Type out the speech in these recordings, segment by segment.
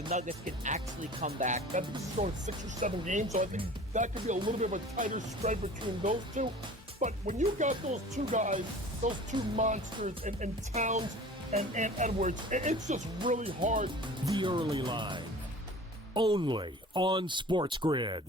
the Nuggets can actually come back. I think this is going 6 or 7 games, so I think that could be a little bit of a tighter spread between those two. But when you got those two guys, those two monsters, and Towns and Edwards, it's just really hard. The Early Line, only on SportsGrid.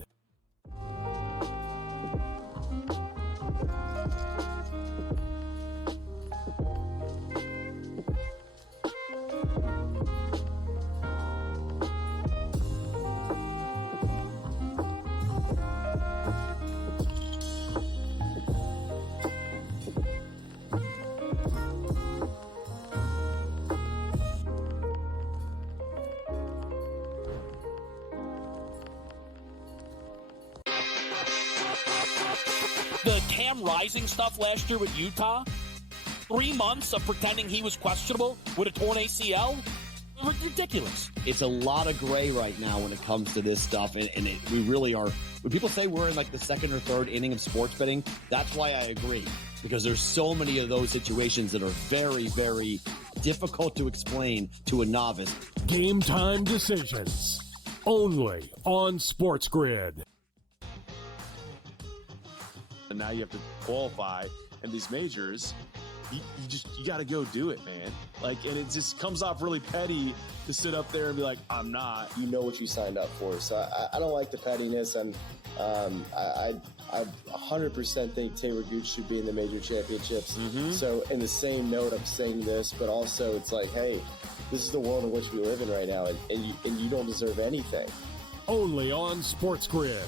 The Cam Rising stuff last year with Utah, 3 months of pretending he was questionable with a torn ACL, ridiculous. It's a lot of gray right now when it comes to this stuff, and we really are. When people say we're in like the second or third inning of sports betting, that's why I agree, because there's so many of those situations that are very, very difficult to explain to a novice. Game time decisions, only on SportsGrid. And now you have to qualify in these majors. You got to go do it, man. Like, and it just comes off really petty to sit up there and be like, I'm not. You know what you signed up for. So I don't like the pettiness, and I 100% think Taylor Gooch should be in the major championships. Mm-hmm. So in the same note, I'm saying this, but also it's like, hey, this is the world in which we live in right now, and you don't deserve anything. Only on SportsGrid.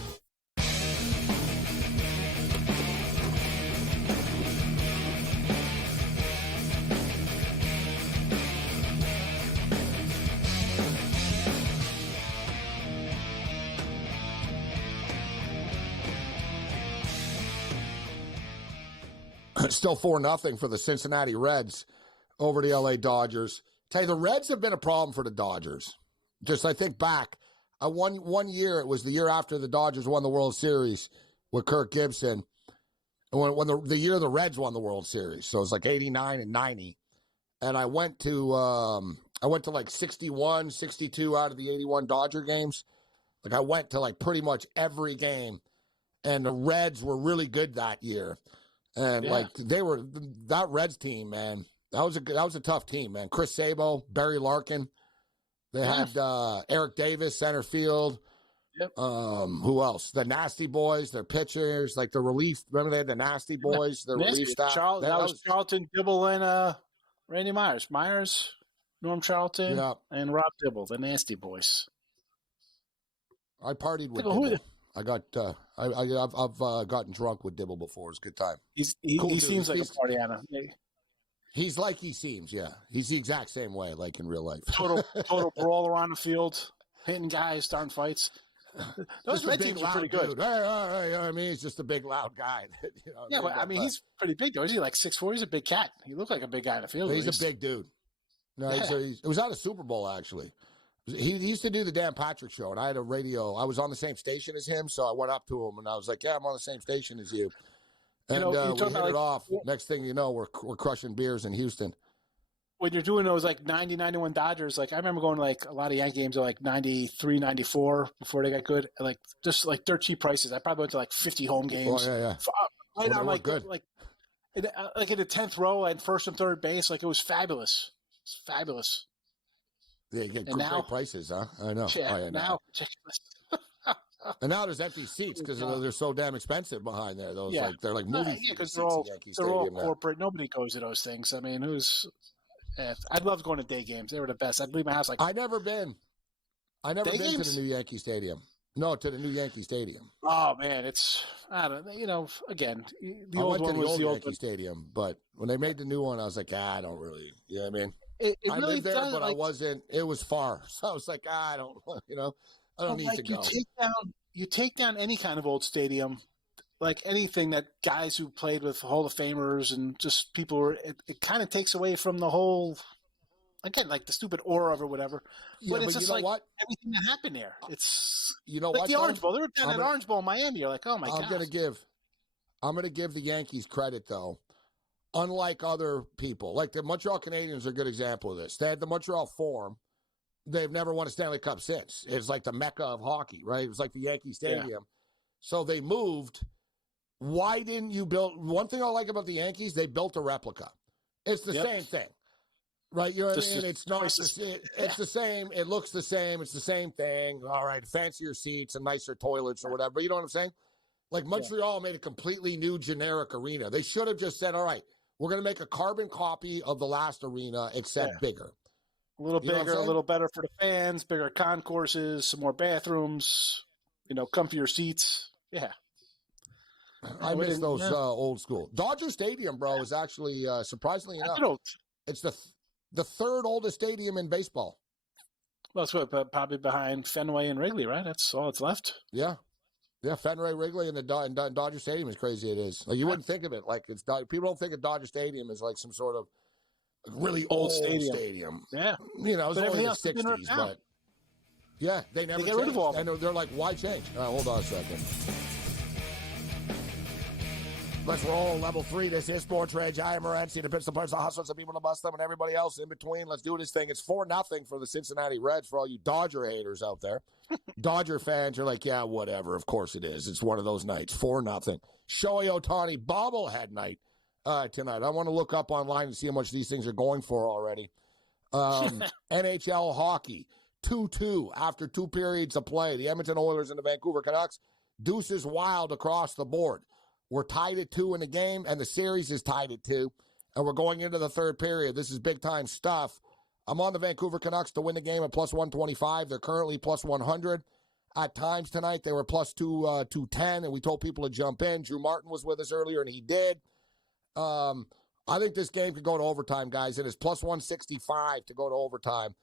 Still 4-0 for the Cincinnati Reds over the LA Dodgers. Tell you, the Reds have been a problem for the Dodgers. Just, I think back, one year, it was the year after the Dodgers won the World Series with Kirk Gibson. And when the year the Reds won the World Series. So it was like 89 and 90. And I went to like 61, 62 out of the 81 Dodger games. Like, I went to like pretty much every game. And the Reds were really good that year. And like that Reds team, man, that was a tough team, man. Chris Sabo, Barry Larkin, they had Eric Davis, center field. Yep. Who else? The Nasty Boys, their pitchers, like the relief. Remember they had the Nasty Boys, the relief staff. That was Charlton, Dibble, and Randy Myers. Norm Charlton, and Rob Dibble, the Nasty Boys. I partied with Dibble. I got I've gotten drunk with Dibble before. It's a good time. He seems like a party animal. He's like he seems, yeah. He's the exact same way, like in real life. Total brawler on the field, hitting guys, starting fights. Those Red teams are pretty good. Hey, I mean, he's just a big, loud guy. But I mean, he's pretty big though. Is he like 6'4"? He's a big cat. He looked like a big guy in the field. He's a big dude. No, it was at a Super Bowl actually. He used to do the Dan Patrick Show, and I had a radio. I was on the same station as him, so I went up to him, and I was like, yeah, I'm on the same station as you. And we hit it off. Next thing you know, we're crushing beers in Houston. When you're doing those like 90, 91 Dodgers, like I remember going to like a lot of Yankee games are like 93, 94 before they got good. Like just like dirt cheap prices. I probably went to like 50 home games. Oh, yeah. Right on like good. Like in the 10th row and first and third base. Like it was fabulous. It's fabulous. Yeah, you get great prices, huh? I know. Yeah, now. And now there's empty seats because they're so damn expensive behind there. Those they're like movie because they're all corporate. Nobody goes to those things. I mean, I'd love going to day games. They were the best. I'd leave my house like. I never been to the new Yankee Stadium. No, to the new Yankee Stadium. Oh man, I don't know. Again, the old one was the old Yankee Stadium, but when they made the new one, I was like, I don't really. You know what I mean? I really lived there, but I wasn't. It was far, so I was like, I don't need to go. You take down any kind of old stadium, like anything that guys who played with Hall of Famers and just people were. It kind of takes away from the whole. Again, like the stupid aura of or whatever. But it's just like everything that happened there. It's like the Orange Bowl. They were down at Orange Bowl in Miami. You're like, oh my god. I'm gonna give the Yankees credit though. Unlike other people, like the Montreal Canadiens are a good example of this. They had the Montreal Forum, they've never won a Stanley Cup since. It's like the mecca of hockey, right? It was like the Yankee Stadium. Yeah. So they moved. Why didn't you build? One thing I like about the Yankees, they built a replica. It's the same thing, right? You know what I mean? It's not. It's the same. It looks the same. It's the same thing. All right, fancier seats and nicer toilets or whatever. But you know what I'm saying? Like Montreal made a completely new generic arena. They should have just said, all right, we're going to make a carbon copy of the last arena, except bigger. A little bigger, a little better for the fans, bigger concourses, some more bathrooms, comfier seats. Yeah. I miss those old school. Dodger Stadium, bro, is actually, surprisingly enough, it's the third oldest stadium in baseball. Well, it's probably behind Fenway and Wrigley, right? That's all that's left. Yeah. Yeah, Fenway, Wrigley, and Dodger Stadium is crazy. It is. Like, you wouldn't think of it like it's people don't think of Dodger Stadium as like some sort of really old stadium. Yeah, it was only in the '60s, but yeah, they never get rid of all. And they're like, why change? Hold on a second. Let's roll level 3. This is SportsRage. I am Morency, the pistol parts, the hustlers, the people to bust them, and everybody else in between. Let's do this thing. It's 4-0 for the Cincinnati Reds for all you Dodger haters out there. Dodger fans are like, yeah, whatever. Of course it is. It's one of those nights. 4-0. Shohei Ohtani bobblehead night tonight. I want to look up online and see how much these things are going for already. NHL hockey, 2-2 after 2 periods of play. The Edmonton Oilers and the Vancouver Canucks. Deuces wild across the board. We're tied at 2 in the game, and the series is tied at 2. And we're going into the third period. This is big-time stuff. I'm on the Vancouver Canucks to win the game at plus 125. They're currently plus 100. At times tonight, they were plus 210, and we told people to jump in. Drew Martin was with us earlier, and he did. I think this game could go to overtime, guys. It is plus 165 to go to overtime.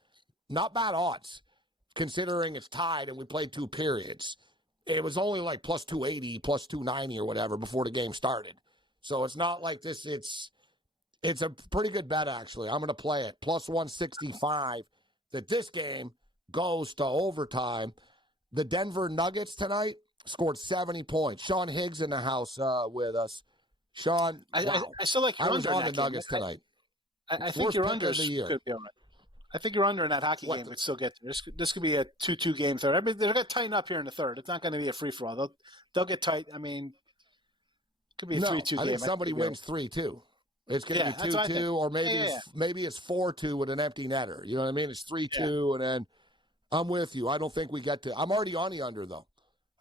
Not bad odds, considering it's tied and we played 2 periods. It was only like plus 280, plus 290 or whatever before the game started. So it's not like this. It's a pretty good bet, actually. I'm going to play it. Plus 165 that this game goes to overtime. The Denver Nuggets tonight scored 70 points. Sean Higgs in the house with us. Sean, wow. I still like your I was under on the Nuggets tonight. I think your under could be all right. I think you're under in that hockey game would still get there. This could be a 2-2 game third. I mean, they're going to tighten up here in the third. It's not going to be a free-for-all. They'll get tight. I mean, it could be a 3-2 game. I think somebody wins 3-2. It's going to be 2-2, or maybe it's 4-2 with an empty netter. You know what I mean? It's 3-2, and then I'm with you. I don't think we get to. I'm already on the under, though.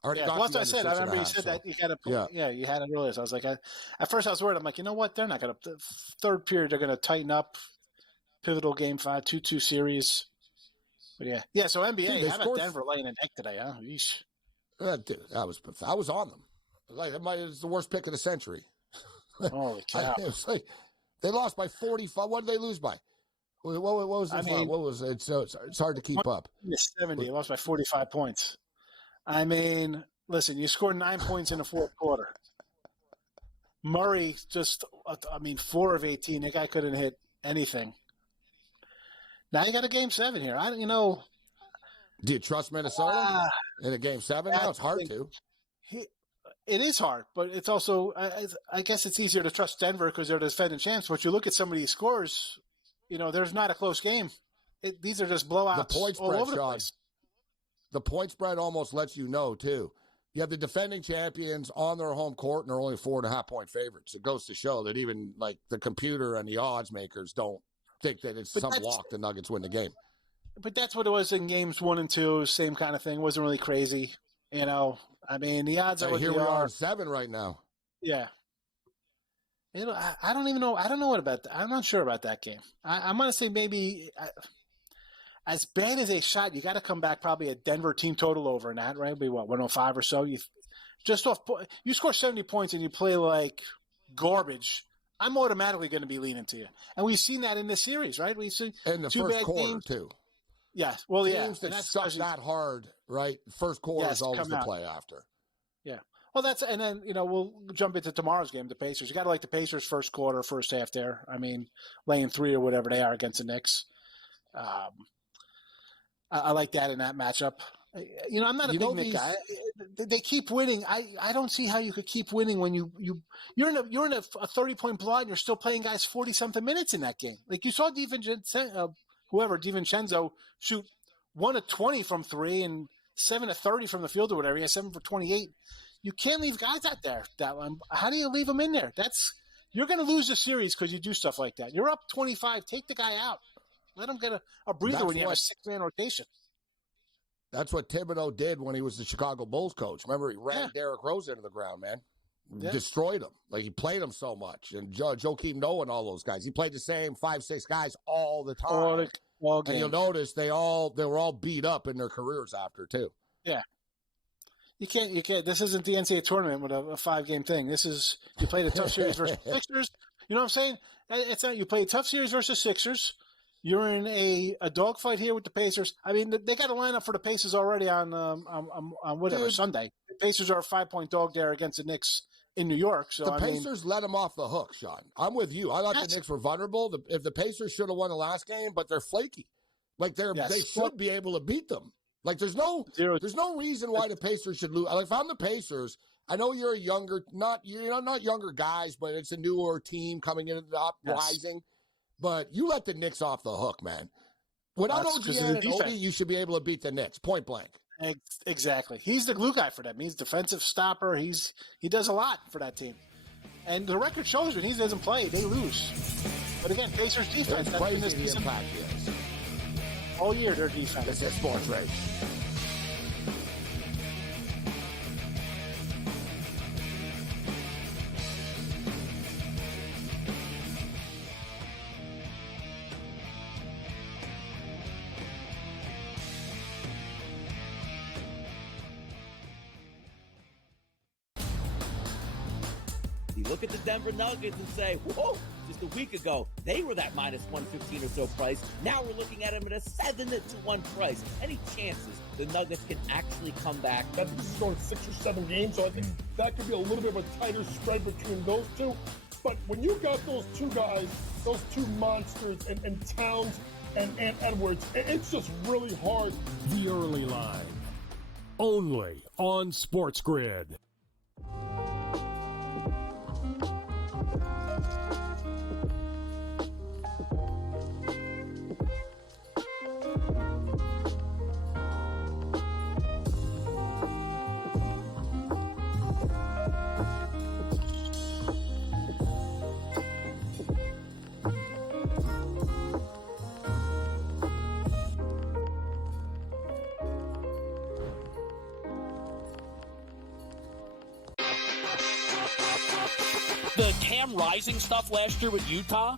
That's what I said. I remember you said that you got to. Yeah, you had it earlier. So I was like, at first I was worried. I'm like, you know what? They're not going to. The third period, they're going to tighten up. Pivotal game 5, 2-2 series. But yeah. So NBA, how about Denver laying an egg today? Huh? Dude, I was on them. Like it's the worst pick of the century. Holy cow! It was like, they lost by 45. What did they lose by? What was the what was it? So it's hard to keep up. 70. They lost by 45 points. I mean, listen, you scored 9 points in the fourth quarter. Murray just, 4 of 18. That guy couldn't hit anything. Now you got a game 7 here. Do you trust Minnesota in a game 7? Now it's hard to. It is hard, but it's also, I guess it's easier to trust Denver because they're the defending champs. But you look at some of these scores, there's not a close game. These are just blowouts. The point spread, all over the place. The point spread almost lets you know, too. You have the defending champions on their home court and they're only 4.5-point favorites. It goes to show that even like the computer and the odds makers don't think that it's some lock the Nuggets win the game. But that's what it was in games 1 and 2. Same kind of thing. It wasn't really crazy. The odds are what here they we are are. 7 right now. Yeah. I don't even know. I don't know what about that. I'm not sure about that game. I'm going to say maybe as bad as they shot, you got to come back probably a Denver team total over in that, right? Maybe 105 or so. You score 70 points and you play like garbage. I'm automatically going to be leaning to you. And we've seen that in this series, right? We've seen in the first quarter, games. Too. Yeah. Well, teams that suck that hard, right? First quarter is always the play after. Yeah. Well, and then, we'll jump into tomorrow's game, the Pacers. You got to like the Pacers first quarter, first half there. I mean, laying 3 or whatever they are against the Knicks. I like that in that matchup. I'm not a big Knick guy. They keep winning. I don't see how you could keep winning when you're in a 30-point blowout and you're still playing guys 40-something minutes in that game. Like you saw DiVincenzo shoot 1 of 20 from 3 and 7 of 30 from the field or whatever. He has 7 for 28. You can't leave guys out there that line. How do you leave them in there? You're going to lose the series because you do stuff like that. You're up 25. Take the guy out. Let him get a breather when you have a 6-man rotation. That's what Thibodeau did when he was the Chicago Bulls coach. Remember, he ran Derrick Rose into the ground, man. Destroyed him. Like, he played him so much. And Joakim Noah and all those guys. He played the same 5-6 guys all the time. And you'll notice they were all beat up in their careers after, too. Yeah. You can't. This isn't the NCAA tournament with a 5-game thing. This is, you played a tough series versus Sixers. You know what I'm saying? It's not, you play a tough series versus Sixers. You're in a dogfight here with the Pacers. I mean, they got a lineup for the Pacers already on whatever, Sunday. The Pacers are a 5-point dog there against the Knicks in New York. So the Pacers let them off the hook, Sean. I'm with you. I thought the Knicks were vulnerable. If the Pacers should have won the last game, but they're flaky. Like, they should be able to beat them. Like, there's no reason why the Pacers should lose. Like, if I'm the Pacers, I know you're a younger, not younger guys, but it's a newer team coming in the uprising. But you let the Knicks off the hook, man. Without OGN and Obi, you should be able to beat the Knicks, point blank. Exactly. He's the glue guy for them. He's defensive stopper. He does a lot for that team. And the record shows when he doesn't play, they lose. But again, Pacers defense. It's crazy the impact is. All year, their defense. This is SportsRage. You look at the Denver Nuggets and say, whoa, just a week ago, they were that minus 115 or so price. Now we're looking at them at a 7-1 price. Any chances the Nuggets can actually come back? I think this is going 6 or 7 games, so I think that could be a little bit of a tighter spread between those two. But when you got those two guys, those two monsters, and Towns and Edwards, it's just really hard. The early line. Only on SportsGrid. The Cam Rising stuff last year with Utah,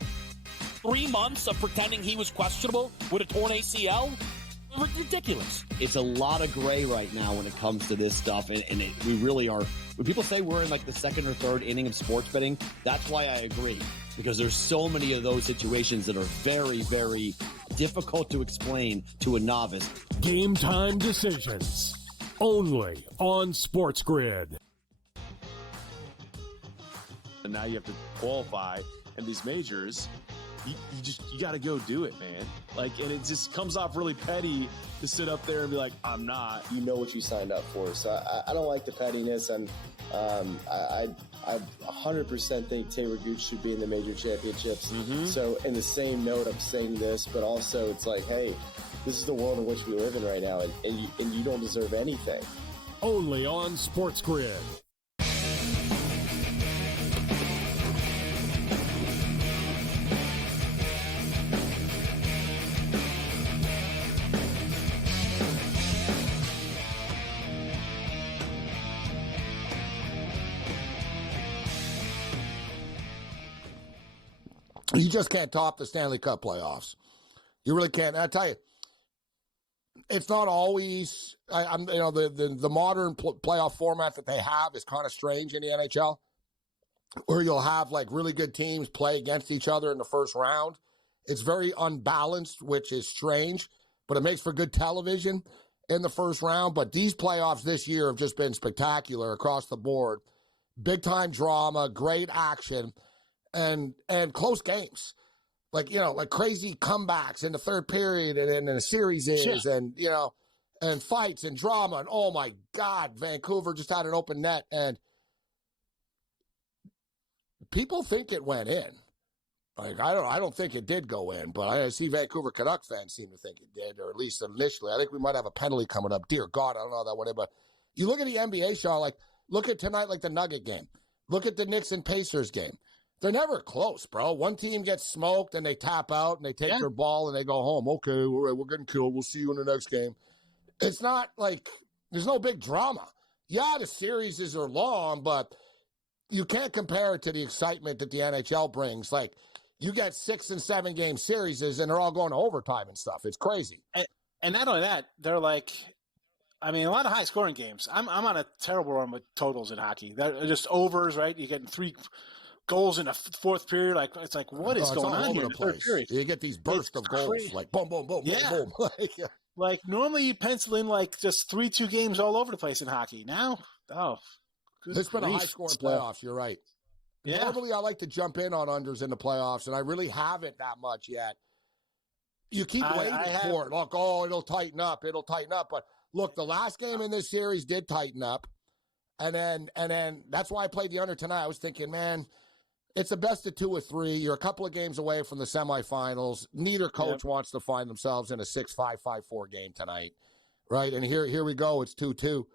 3 months of pretending he was questionable with a torn ACL, ridiculous. It's a lot of gray right now when it comes to this stuff, and we really are. When people say we're in like the second or third inning of sports betting, that's why I agree, because there's so many of those situations that are very, very difficult to explain to a novice. Game time decisions. Only on SportsGrid. And now you have to qualify, and these majors, you got to go do it, man. Like, and it just comes off really petty to sit up there and be like, I'm not. You know what you signed up for, so I don't like the pettiness, and I 100% think Taylor Gooch should be in the major championships. So in the same note, I'm saying this, but also it's like, hey, this is the world in which we live in right now, and you don't deserve anything. Only on SportsGrid. You just can't top the Stanley Cup playoffs. You really can't. I tell you, it's not always. The modern playoff format that they have is kind of strange in the NHL, where you'll have like really good teams play against each other in the first round. It's very unbalanced, which is strange, but it makes for good television in the first round. But these playoffs this year have just been spectacular across the board. Big time drama, great action. And close games, like crazy comebacks in the third period and in the series is, and fights and drama, and oh my God, Vancouver just had an open net, and people think it went in. Like I don't think it did go in, but I see Vancouver Canuck fans seem to think it did, or at least initially. I think we might have a penalty coming up. Dear God, I don't know how that went in, but you look at the NBA, Sean. Like look at tonight, like the Nugget game. Look at the Knicks and Pacers game. They're never close, bro. One team gets smoked and they tap out and they take their ball and they go home. Okay, we're getting killed. We'll see you in the next game. It's not like there's no big drama. Yeah, the series are long, but you can't compare it to the excitement that the NHL brings. Like. You get 6 and 7 game series and they're all going to overtime and stuff. It's crazy. And not only that, they're like, I mean, a lot of high scoring games. I'm on a terrible run with totals in hockey. They're just overs, right? You're getting 3 goals in the fourth period. Like it's like, what is going on here in the third period? You get these bursts of goals, like boom, boom, boom, boom, boom. Like normally you pencil in like just 3-2 games all over the place in hockey. Now, it's been a high scoring playoffs. You're right. Yeah. Normally, I like to jump in on unders in the playoffs, and I really haven't that much yet. You keep waiting for it. Like, it'll tighten up. But look, the last game in this series did tighten up, and then that's why I played the under tonight. I was thinking, man, it's a best of 2 or 3. You're a couple of games away from the semifinals. Neither coach wants to find themselves in a 6-5, 5-4 game tonight, right? And here we go. It's 2-2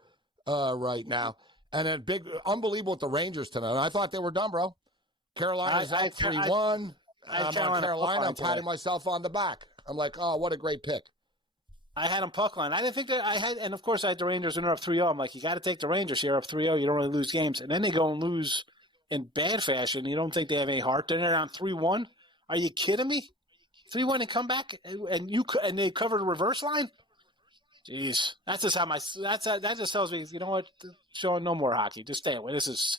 right now. And then unbelievable with the Rangers tonight. I thought they were done, bro. Carolina's up 3-1. I'm on Carolina. I'm patting myself on the back. I'm like, oh, what a great pick. I had them puck line. I didn't think that I had, and of course I had the Rangers when they're up 3-0. I'm like, you got to take the Rangers here up 3-0. You don't really lose games. And then they go and lose in bad fashion. You don't think they have any heart. Then they're down 3-1. Are you kidding me? 3-1 and come back, and they covered a reverse line? Jeez, that's just how that just tells me, you know what, showing no more hockey. Just stay away. This is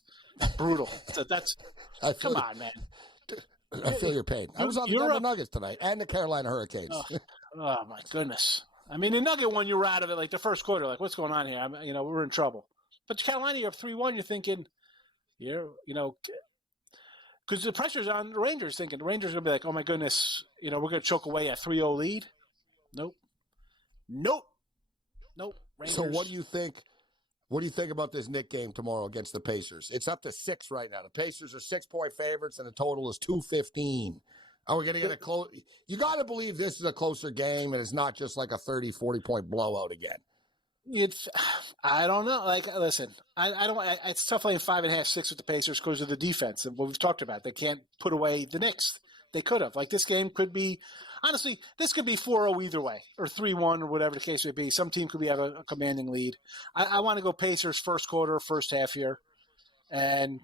brutal. Come on, man. I feel your pain. I was on the Denver Nuggets tonight and the Carolina Hurricanes. Oh my goodness. I mean, the Nugget one, you were out of it like the first quarter. Like, what's going on here? We're in trouble. But Carolina, you're up 3-1. You're thinking, because the pressure's on the Rangers. Thinking the Rangers are gonna be like, oh my goodness, we're gonna choke away a 3-0 lead. Nope. Rangers. So what do you think? What do you think about this Knick game tomorrow against the Pacers? It's up to 6 right now. The Pacers are 6-point favorites, and the total is 215. Are we going to get a close? You got to believe this is a closer game, and it's not just like a 30, 40-point blowout again. I don't know. Like, listen, I don't. It's tough laying 5.5, 6 with the Pacers because of the defense and what we've talked about. They can't put away the Knicks. They could have. Like, this game could be, honestly, this could be 4-0 either way, or 3-1, or whatever the case may be. Some team could have a commanding lead. I want to go Pacers first quarter, first half here. And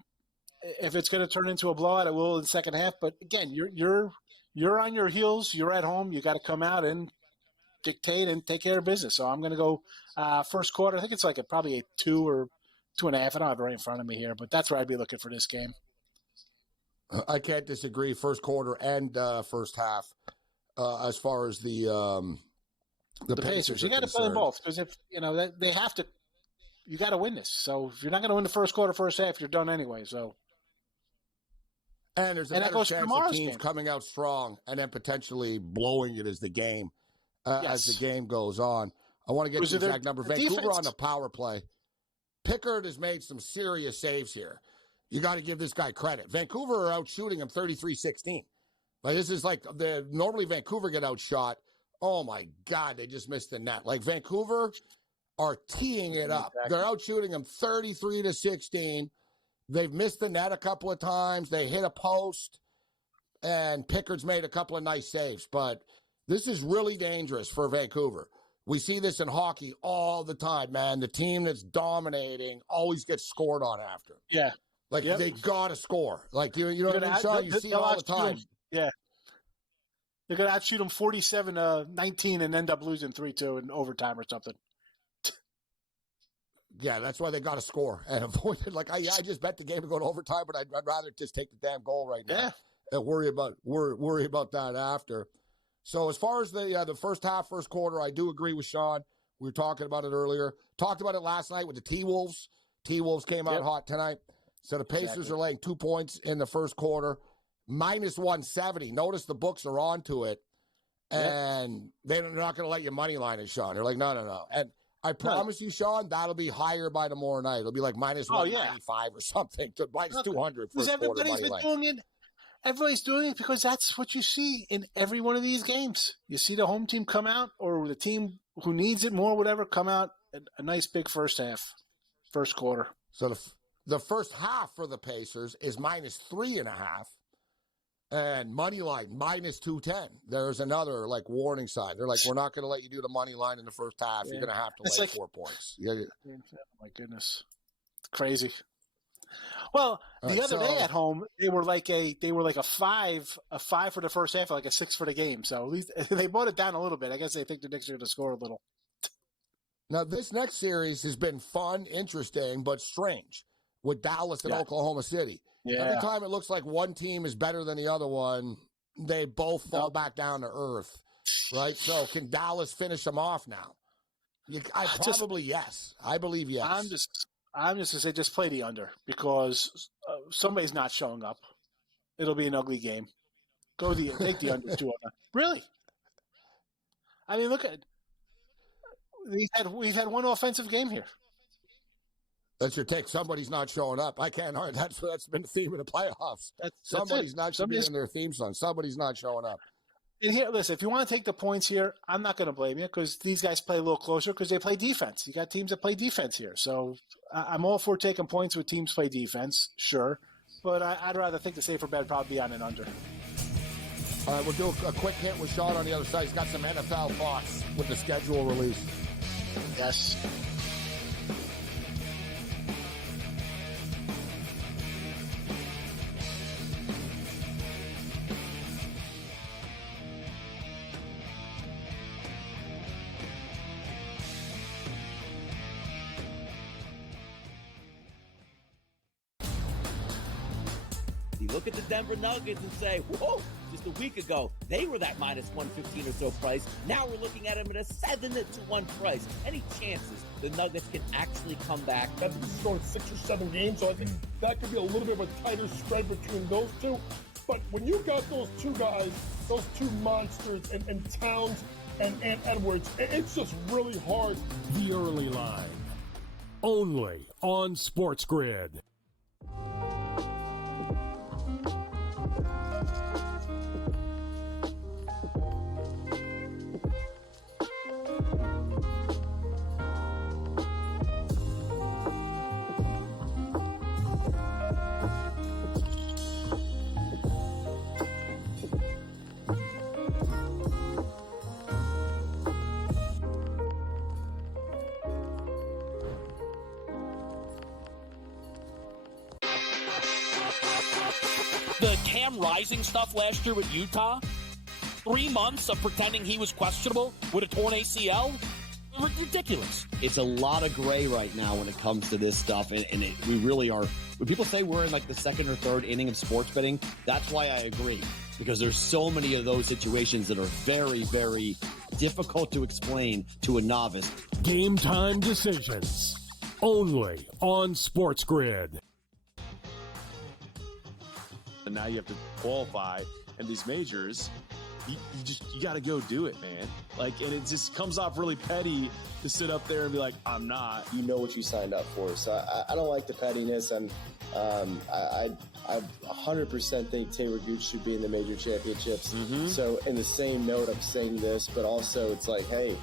if it's going to turn into a blowout, it will in the second half. But again, you're on your heels. You're at home. You got to come out and dictate and take care of business. So I'm going to go first quarter. I think it's like probably a 2 or 2.5. I don't have it right in front of me here, but that's where I'd be looking for this game. I can't disagree. First quarter and first half, as far as the Pacers. You got to play them both because if they have to, you got to win this. So if you're not going to win the first quarter, first half, you're done anyway. So, and there's a better chance of teams coming out strong and then potentially blowing it as the game goes on. I want to get the exact number. Vancouver on the power play. Pickard has made some serious saves here. You got to give this guy credit. Vancouver are out shooting him 33-16. Like, this is like normally Vancouver get outshot. Oh my God, they just missed the net. Like, Vancouver are teeing it up. Exactly. They're out shooting him 33-16. They've missed the net a couple of times. They hit a post, and Pickard's made a couple of nice saves. But this is really dangerous for Vancouver. We see this in hockey all the time, man. The team that's dominating always gets scored on after. Yeah. Like, they got to score. Like, you know what I mean, Sean? You see it all the time. Yeah. They're going to outshoot them 47-19 and end up losing 3-2 in overtime or something. Yeah, that's why they got to score and avoid it. Like, I just bet the game to go to overtime, but I'd rather just take the damn goal right now and worry about that after. So as far as the first half, first quarter, I do agree with Sean. We were talking about it earlier. Talked about it last night with the T-Wolves. T-Wolves came out hot tonight. So the Pacers are laying 2 points in the first quarter, minus 170. Notice the books are on to it, and they're not going to let you money line it, Sean. They're like, no. And I promise you, Sean, that'll be higher by tomorrow night. It'll be like minus 195 or something, to minus 200 first quarter money line. everybody's doing it because that's what you see in every one of these games. You see the home team come out, or the team who needs it more, whatever, come out a nice big first quarter. So the first half for the Pacers is -3.5, and money line -210. There's another warning sign. They're like, we're not going to let you do the money line in the first half. Yeah. You're going to have to lay 4 points. Yeah. Oh my goodness, it's crazy. Well, the other day at home, they were like a 5 for the first half, like a 6 for the game. So at least they brought it down a little bit. I guess they think the Knicks are going to score a little. Now, this next series has been fun, interesting, but strange with Dallas and Oklahoma City. Yeah. Every time it looks like one team is better than the other one, they both fall back down to earth, right? So can Dallas finish them off now? Yes. I believe yes. I'm just going to say just play the under because somebody's not showing up. It'll be an ugly game. Take the under 2 on that. Really? I mean, look at it. We've had one offensive game here. That's your take. Somebody's not showing up. I can't argue. That's been the theme of the playoffs. Somebody's not in their theme song. Somebody's not showing up. And here, listen, if you want to take the points here, I'm not going to blame you because these guys play a little closer because they play defense. You got teams that play defense here. So I'm all for taking points with teams play defense, sure. But I'd rather think the safer bet probably be on an under. All right, we'll do a quick hit with Sean on the other side. He's got some NFL thoughts with the schedule release. Yes. You look at the Denver Nuggets and say, whoa, just a week ago, they were that -115 or so price. Now we're looking at them at a 7-1 price. Any chances the Nuggets can actually come back? I think this is going 6 or 7 games, so I think that could be a little bit of a tighter spread between those two. But when you got those two guys, those two monsters, and Towns and Edwards, it's just really hard. The early line, only on SportsGrid. The Cam Rising stuff last year with Utah, 3 months of pretending he was questionable with a torn ACL, ridiculous. It's a lot of gray right now when it comes to this stuff, and we really are. When people say we're in the second or third inning of sports betting, that's why I agree, because there's so many of those situations that are very, very difficult to explain to a novice. Game time decisions, only on SportsGrid. And now you have to qualify, and these majors, you got to go do it, man. And it just comes off really petty to sit up there and be like, I'm not. You know what you signed up for. So I don't like the pettiness, and I 100% think Taylor Gooch should be in the major championships. Mm-hmm. So in the same note, I'm saying this, but also it's like, hey,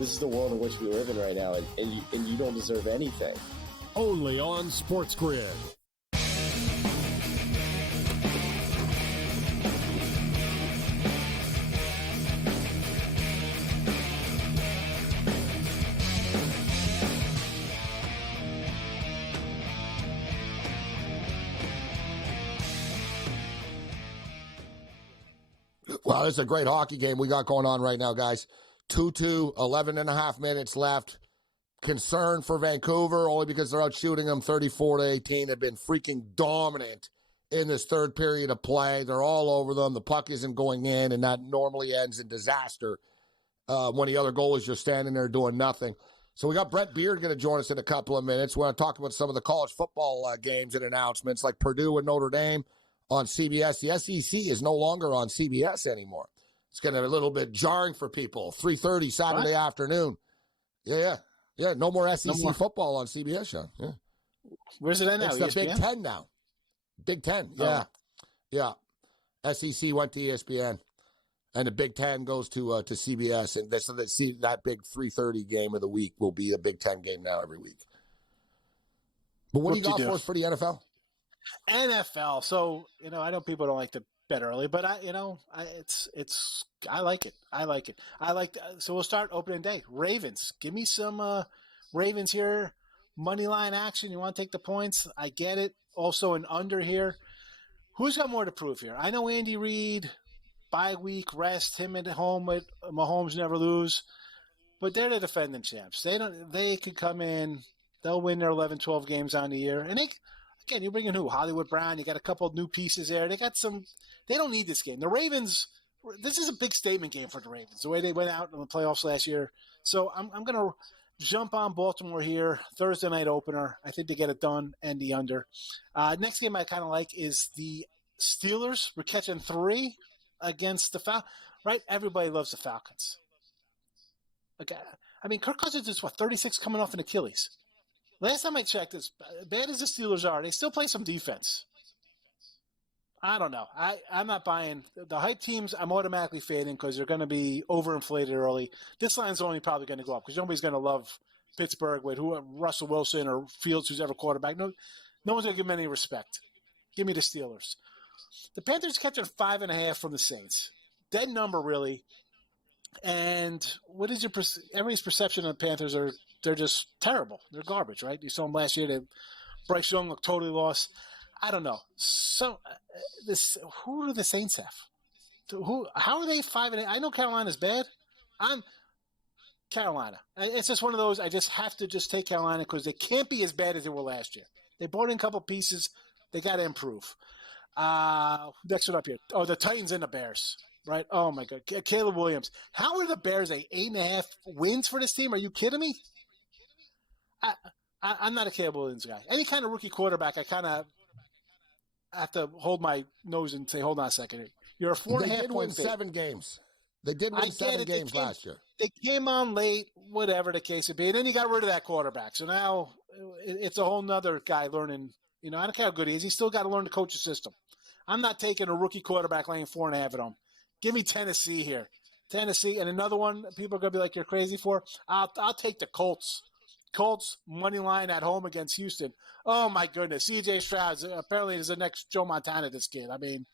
this is the world in which we live in right now, and you don't deserve anything. Only on SportsGrid. Wow, this is a great hockey game we got going on right now, guys. 2-2, 11 and a half minutes left. Concern for Vancouver, only because they're out shooting them 34-18. They've been freaking dominant in this third period of play. They're all over them. The puck isn't going in, and that normally ends in disaster when the other goal is just standing there doing nothing. So we got Brett Beard going to join us in a couple of minutes. We're going to talk about some of the college football games and announcements, like Purdue and Notre Dame on CBS. The SEC is no longer on CBS anymore. It's going to be a little bit jarring for people. 3:30 Saturday afternoon. Yeah. No more SEC football on CBS, Sean. Yeah. Where's it at now? It's the ESPN? Big Ten now. Big Ten. Yeah. SEC went to ESPN, and the Big Ten goes to CBS, and that big 3:30 game of the week will be a Big Ten game now every week. But what do you got for us for the NFL? NFL. So, I know people don't like to bet early, but I like it. So we'll start opening day. Ravens. Give me some Ravens here. Money line action. You want to take the points? I get it. Also an under here. Who's got more to prove here? I know Andy Reid, bye week, rest, him at home with Mahomes never lose. But they're the defending champs. They could come in, they'll win their 11, 12 games on the year. And again, you bring in who? Hollywood Brown, you got a couple of new pieces there. They don't need this game. The Ravens, this is a big statement game for the Ravens, the way they went out in the playoffs last year. So I'm going to jump on Baltimore here, Thursday night opener. I think they get it done and the under. Next game I kind of like is the Steelers. We're catching 3 against the Falcons, right? Everybody loves the Falcons. Okay. I mean, Kirk Cousins is 36 coming off an Achilles. Last time I checked, as bad as the Steelers are, they still play some defense. I don't know. I'm not buying the hype teams. I'm automatically fading because they're going to be overinflated early. This line's only probably going to go up because nobody's going to love Pittsburgh with Russell Wilson or Fields, who's ever quarterback. No one's going to give them any respect. Give me the Steelers. The Panthers catching 5.5 from the Saints. Dead number, really. And what is everybody's perception of the Panthers they're just terrible. They're garbage, right? You saw them last year. Bryce Young looked totally lost. I don't know. So, who do the Saints have? How are they 5-8? I know Carolina's bad. I'm Carolina. It's just one of those. I just have to just take Carolina because they can't be as bad as they were last year. They brought in a couple pieces. They got to improve. Next one up here. Oh, the Titans and the Bears. Right? Oh, my God. Caleb Williams. How are the Bears 8.5 wins for this team? Are you kidding me? I'm not a Caleb Williams guy. Any kind of rookie quarterback, I kind of have to hold my nose and say, hold on a second. You're a 4.5 point They did win 7 games. They did win 7 games last year. They came on late, whatever the case would be. And then you got rid of that quarterback. So now it's a whole nother guy learning. I don't care how good he is. He's still got to learn to coach the system. I'm not taking a rookie quarterback laying 4.5 at home. Give me Tennessee here. Tennessee. And another one people are going to be like, you're crazy for. I'll take the Colts. Colts money line at home against Houston. Oh, my goodness. C.J. Stroud apparently is the next Joe Montana, this kid. I mean,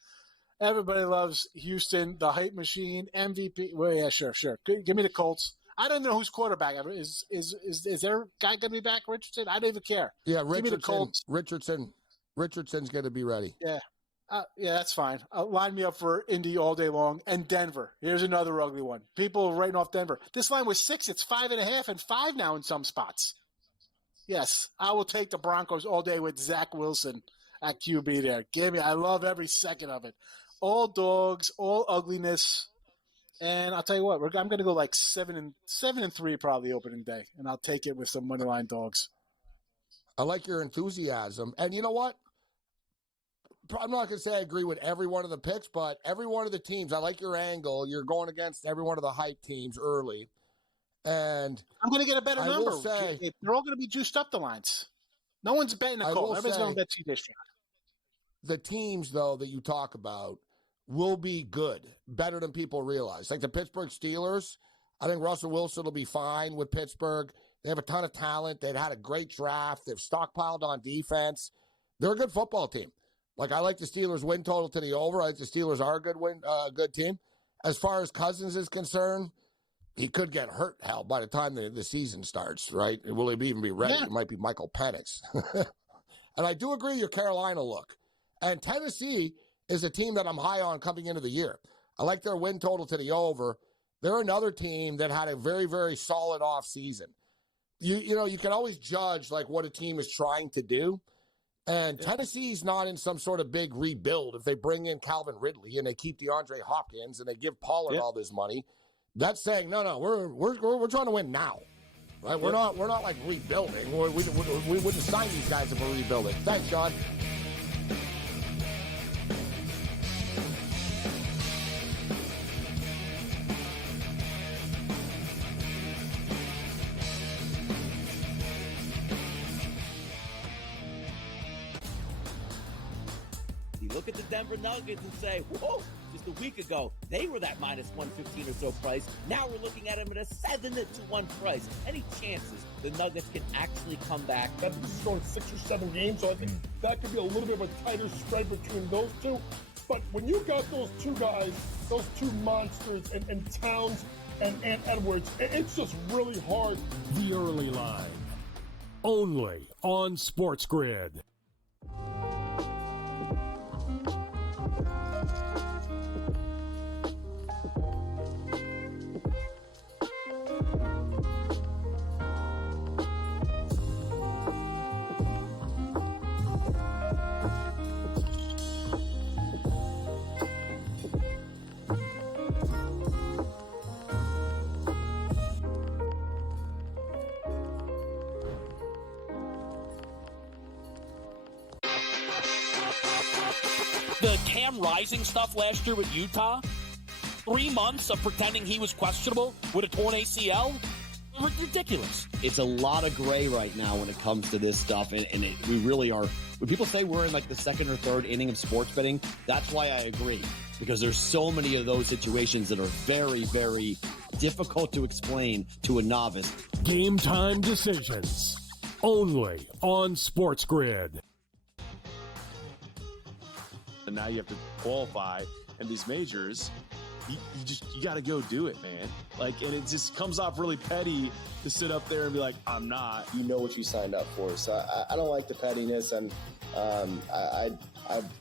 everybody loves Houston, the hype machine, MVP. Well, yeah, sure. Give me the Colts. I don't know who's quarterback. Is their guy going to be back, Richardson? I don't even care. Yeah, Give me the Colts. Richardson's going to be ready. Yeah. Yeah, that's fine. Line me up for Indy all day long. And Denver. Here's another ugly one. People writing off Denver. This line was 6. It's 5.5 and 5 now in some spots. Yes, I will take the Broncos all day with Zach Wilson at QB there. I love every second of it. All dogs, all ugliness. And I'll tell you what, I'm going to go like 7-3 probably opening day. And I'll take it with some money line dogs. I like your enthusiasm. And you know what? I'm not going to say I agree with every one of the picks, but every one of the teams, I like your angle. You're going against every one of the hype teams early. And I'm going to get a better number. Say, they're all going to be juiced up the lines. No one's betting a Colt. Everybody's going to bet C.J. Stroud. The teams, though, that you talk about will be good, better than people realize. Like the Pittsburgh Steelers, I think Russell Wilson will be fine with Pittsburgh. They have a ton of talent. They've had a great draft. They've stockpiled on defense. They're a good football team. Like, I like the Steelers win total to the over. I think the Steelers are a good team. As far as Cousins is concerned, he could get hurt, hell, by the time the season starts, right? Will he even be ready? Yeah. It might be Michael Penix. And I do agree your Carolina look. And Tennessee is a team that I'm high on coming into the year. I like their win total to the over. They're another team that had a very, very solid offseason. You can always judge, like, what a team is trying to do. And Tennessee's not in some sort of big rebuild. If they bring in Calvin Ridley and they keep DeAndre Hopkins and they give Pollard all this money, that's saying no, we're trying to win now, right? Yep. We're not like rebuilding. We wouldn't sign these guys if we're rebuilding. Thanks, Sean. The You look at the Denver Nuggets and say, whoa, just a week ago, they were that minus 115 or so price. Now we're looking at them at a 7-1 price. Any chances the Nuggets can actually come back? That this is going 6 or 7 games, so I think that could be a little bit of a tighter spread between those two. But when you got those two guys, those two monsters, and Towns and Edwards, it's just really hard. The Early Line. Only on SportsGrid. The Cam Rising stuff last year with Utah, 3 months of pretending he was questionable with a torn ACL, ridiculous. It's a lot of gray right now when it comes to this stuff, and we really are. When people say we're in like the second or third inning of sports betting, that's why I agree, because there's so many of those situations that are very, very difficult to explain to a novice. Game time decisions. Only on SportsGrid. And now you have to qualify, and these majors, you got to go do it, man. Like, and it just comes off really petty to sit up there and be like, I'm not. You know what you signed up for. So I don't like the pettiness, and I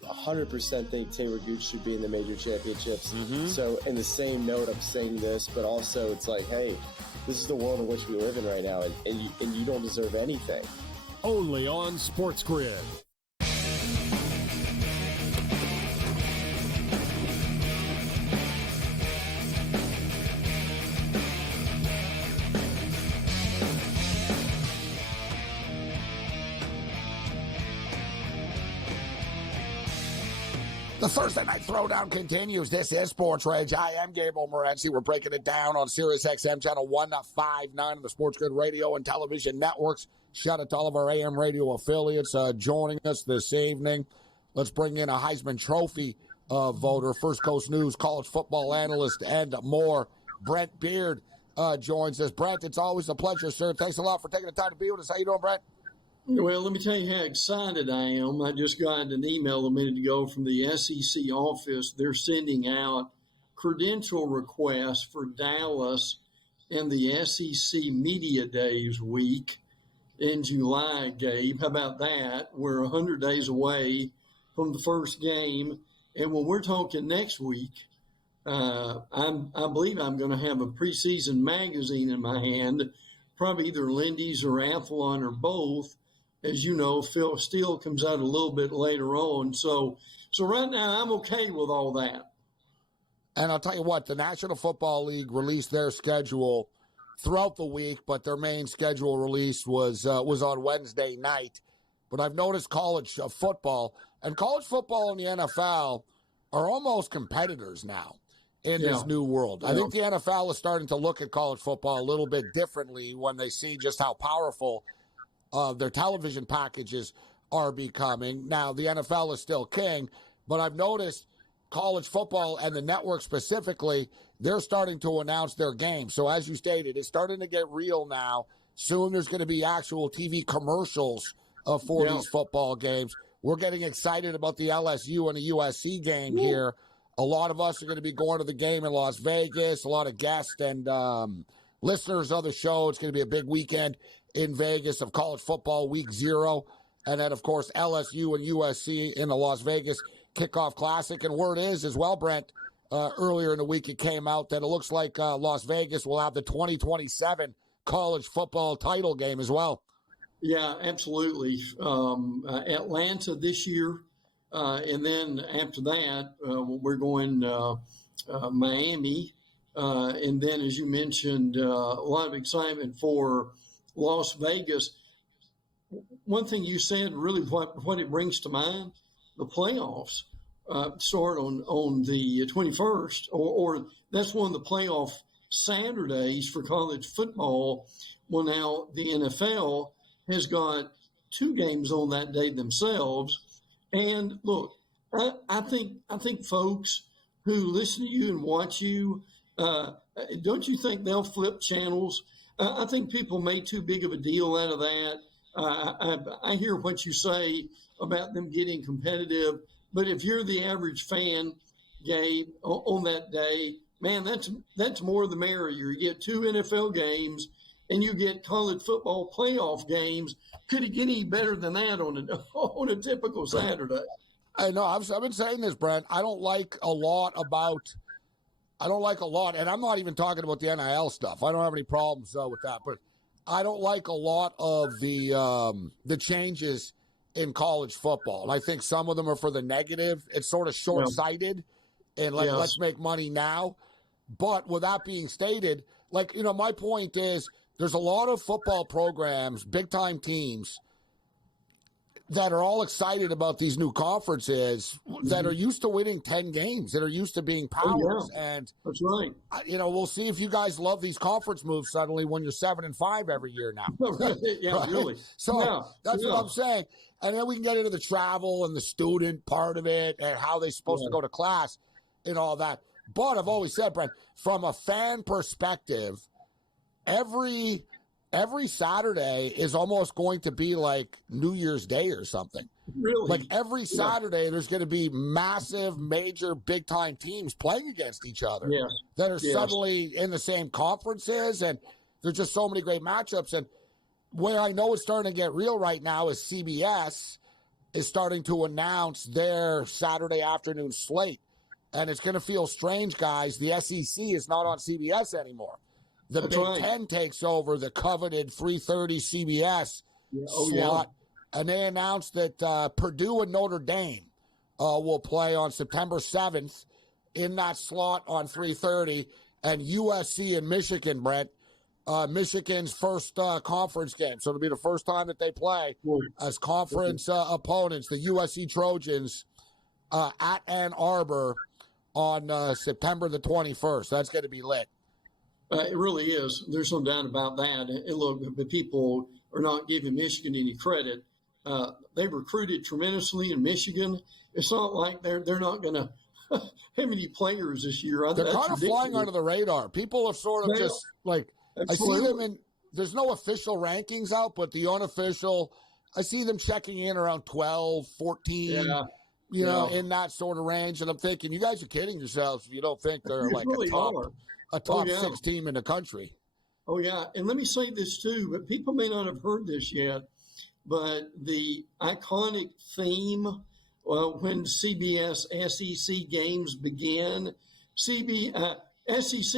100% think Taylor Gooch should be in the major championships. So in the same note, I'm saying this, but also it's like, hey, this is the world in which we live in right now, and you don't deserve anything. Only on SportsGrid. The Thursday Night Throwdown continues. This is SportsRage. I am Gabriel Morency. We're breaking it down on SiriusXM Channel 159 of the SportsGrid radio and television networks. Shout out to all of our AM radio affiliates joining us this evening. Let's bring in a Heisman Trophy voter, First Coast News, college football analyst, and more. Brent Beard joins us. Brent, it's always a pleasure, sir. Thanks a lot for taking the time to be with us. How you doing, Brent? Well, let me tell you how excited I am. I just got an email a minute ago from the SEC office. They're sending out credential requests for Dallas and the SEC Media Days week in July, Gabe. How about that? We're 100 days away from the first game. And when we're talking next week, I believe I'm going to have a preseason magazine in my hand, probably either Lindy's or Athlon or both. As you know, Phil Steele comes out a little bit later on. So right now I'm okay with all that. And I'll tell you what, the National Football League released their schedule throughout the week, but their main schedule release was on Wednesday night. But I've noticed college football and the NFL are almost competitors now in this new world. I think the NFL is starting to look at college football a little bit differently when they see just how powerful their television packages are becoming. Now, the NFL is still king, but I've noticed college football and the network specifically, they're starting to announce their games. So as you stated, it's starting to get real now. Soon there's going to be actual TV commercials for these football games. We're getting excited about the LSU and the USC game here. A lot of us are going to be going to the game in Las Vegas. A lot of guests and listeners of the show. It's going to be a big weekend in Vegas of college football week 0. And then, of course, LSU and USC in the Las Vegas Kickoff Classic. And word is as well, Brent, earlier in the week it came out that it looks like Las Vegas will have the 2027 college football title game as well. Yeah, absolutely. Atlanta this year. And then after that, we're going Miami. And then, as you mentioned, a lot of excitement for Las Vegas. One thing you said, really what it brings to mind, the playoffs start on the 21st, or that's one of the playoff Saturdays for college football. Well, now the NFL has got 2 games on that day themselves. And look, I think folks who listen to you and watch you, don't you think they'll flip channels? I think people made too big of a deal out of that. I hear what you say about them getting competitive, but if you're the average fan, Gabe, on that day, man, that's more the merrier. You get 2 NFL games, and you get college football playoff games. Could it get any better than that on a typical Saturday? I know. I've been saying this, Brent. I don't like a lot, and I'm not even talking about the NIL stuff. I don't have any problems with that, but I don't like a lot of the changes in college football. And I think some of them are for the negative. It's sort of short-sighted, and let's make money now. But with that being stated, my point is there's a lot of football programs, big-time teams, that are all excited about these new conferences that are used to winning 10 games, that are used to being powers. And that's right. We'll see if you guys love these conference moves suddenly when you're 7-5 every year now. Yeah, right? Really. So that's what I'm saying. And then we can get into the travel and the student part of it and how they're supposed to go to class and all that. But I've always said, Brent, from a fan perspective, every Saturday is almost going to be like New Year's Day or something. Really? Like every Saturday, there's going to be massive, major, big-time teams playing against each other that are suddenly in the same conferences, and there's just so many great matchups. And where I know it's starting to get real right now is CBS is starting to announce their Saturday afternoon slate. And it's going to feel strange, guys. The SEC is not on CBS anymore. The Big Ten takes over the coveted 3:30 CBS slot, and they announced that Purdue and Notre Dame will play on September 7th in that slot on 3:30, and USC and Michigan, Brent, Michigan's first conference game. So it'll be the first time that they play as conference opponents, the USC Trojans at Ann Arbor on September the 21st. That's going to be lit. It really is. There's no doubt about that. And look, the people are not giving Michigan any credit. They recruited tremendously in Michigan. It's not like they're not going to have many players this year. They're kind of flying under the radar. People are sort of just like, absolutely. I see them in, there's no official rankings out, but the unofficial, I see them checking in around 12, 14, in that sort of range. And I'm thinking, you guys are kidding yourselves if you don't think they're like really a top 6 team in the country. Oh, yeah. And let me say this, too, but people may not have heard this yet, but the iconic theme when CBS SEC games begin, SEC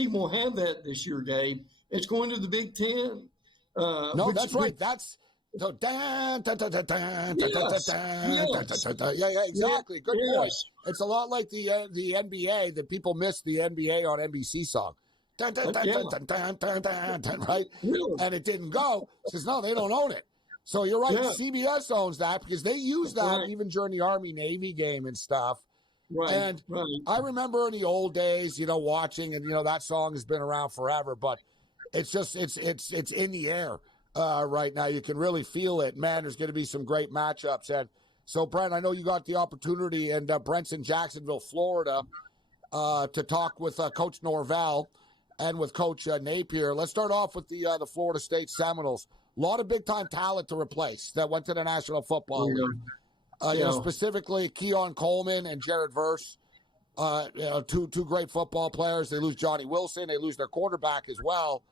won't have that this year, Gabe. It's going to the Big Ten. No, that's right. That's so yeah, exactly. Good point. It's a lot like the NBA that people miss the NBA on NBC song. Right? And it didn't go because no, they don't own it. So you're right. CBS owns that because they use that even during the Army-Navy game and stuff. Right. And I remember in the old days, watching, and that song has been around forever, but it's just it's in the air right now. You can really feel it. Man, there's going to be some great matchups. And so, Brent, I know you got the opportunity, and Brent's in Jacksonville, Florida, to talk with Coach Norvell and with Coach Napier. Let's start off with the Florida State Seminoles. A lot of big-time talent to replace that went to the National Football League. Specifically Keon Coleman and Jared Verse, two great football players. They lose Johnny Wilson. They lose their quarterback as well.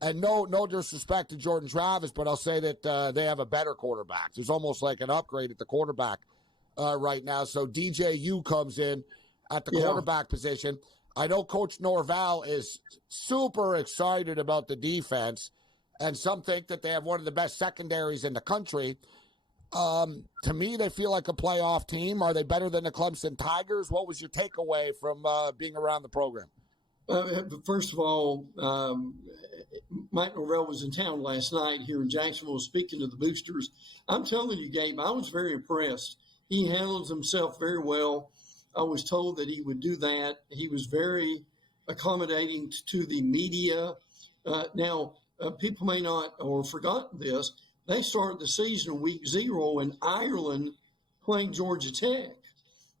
And no disrespect to Jordan Travis, but I'll say that they have a better quarterback. There's almost like an upgrade at the quarterback right now. So DJU comes in at the quarterback position. I know Coach Norvell is super excited about the defense, and some think that they have one of the best secondaries in the country. To me, they feel like a playoff team. Are they better than the Clemson Tigers? What was your takeaway from being around the program? First of all, Mike Norvell was in town last night here in Jacksonville speaking to the boosters. I'm telling you, Gabe, I was very impressed. He handles himself very well. I was told that he would do that. He was very accommodating to the media. Now, people may not or forgotten this. They started the season week 0 in Ireland playing Georgia Tech.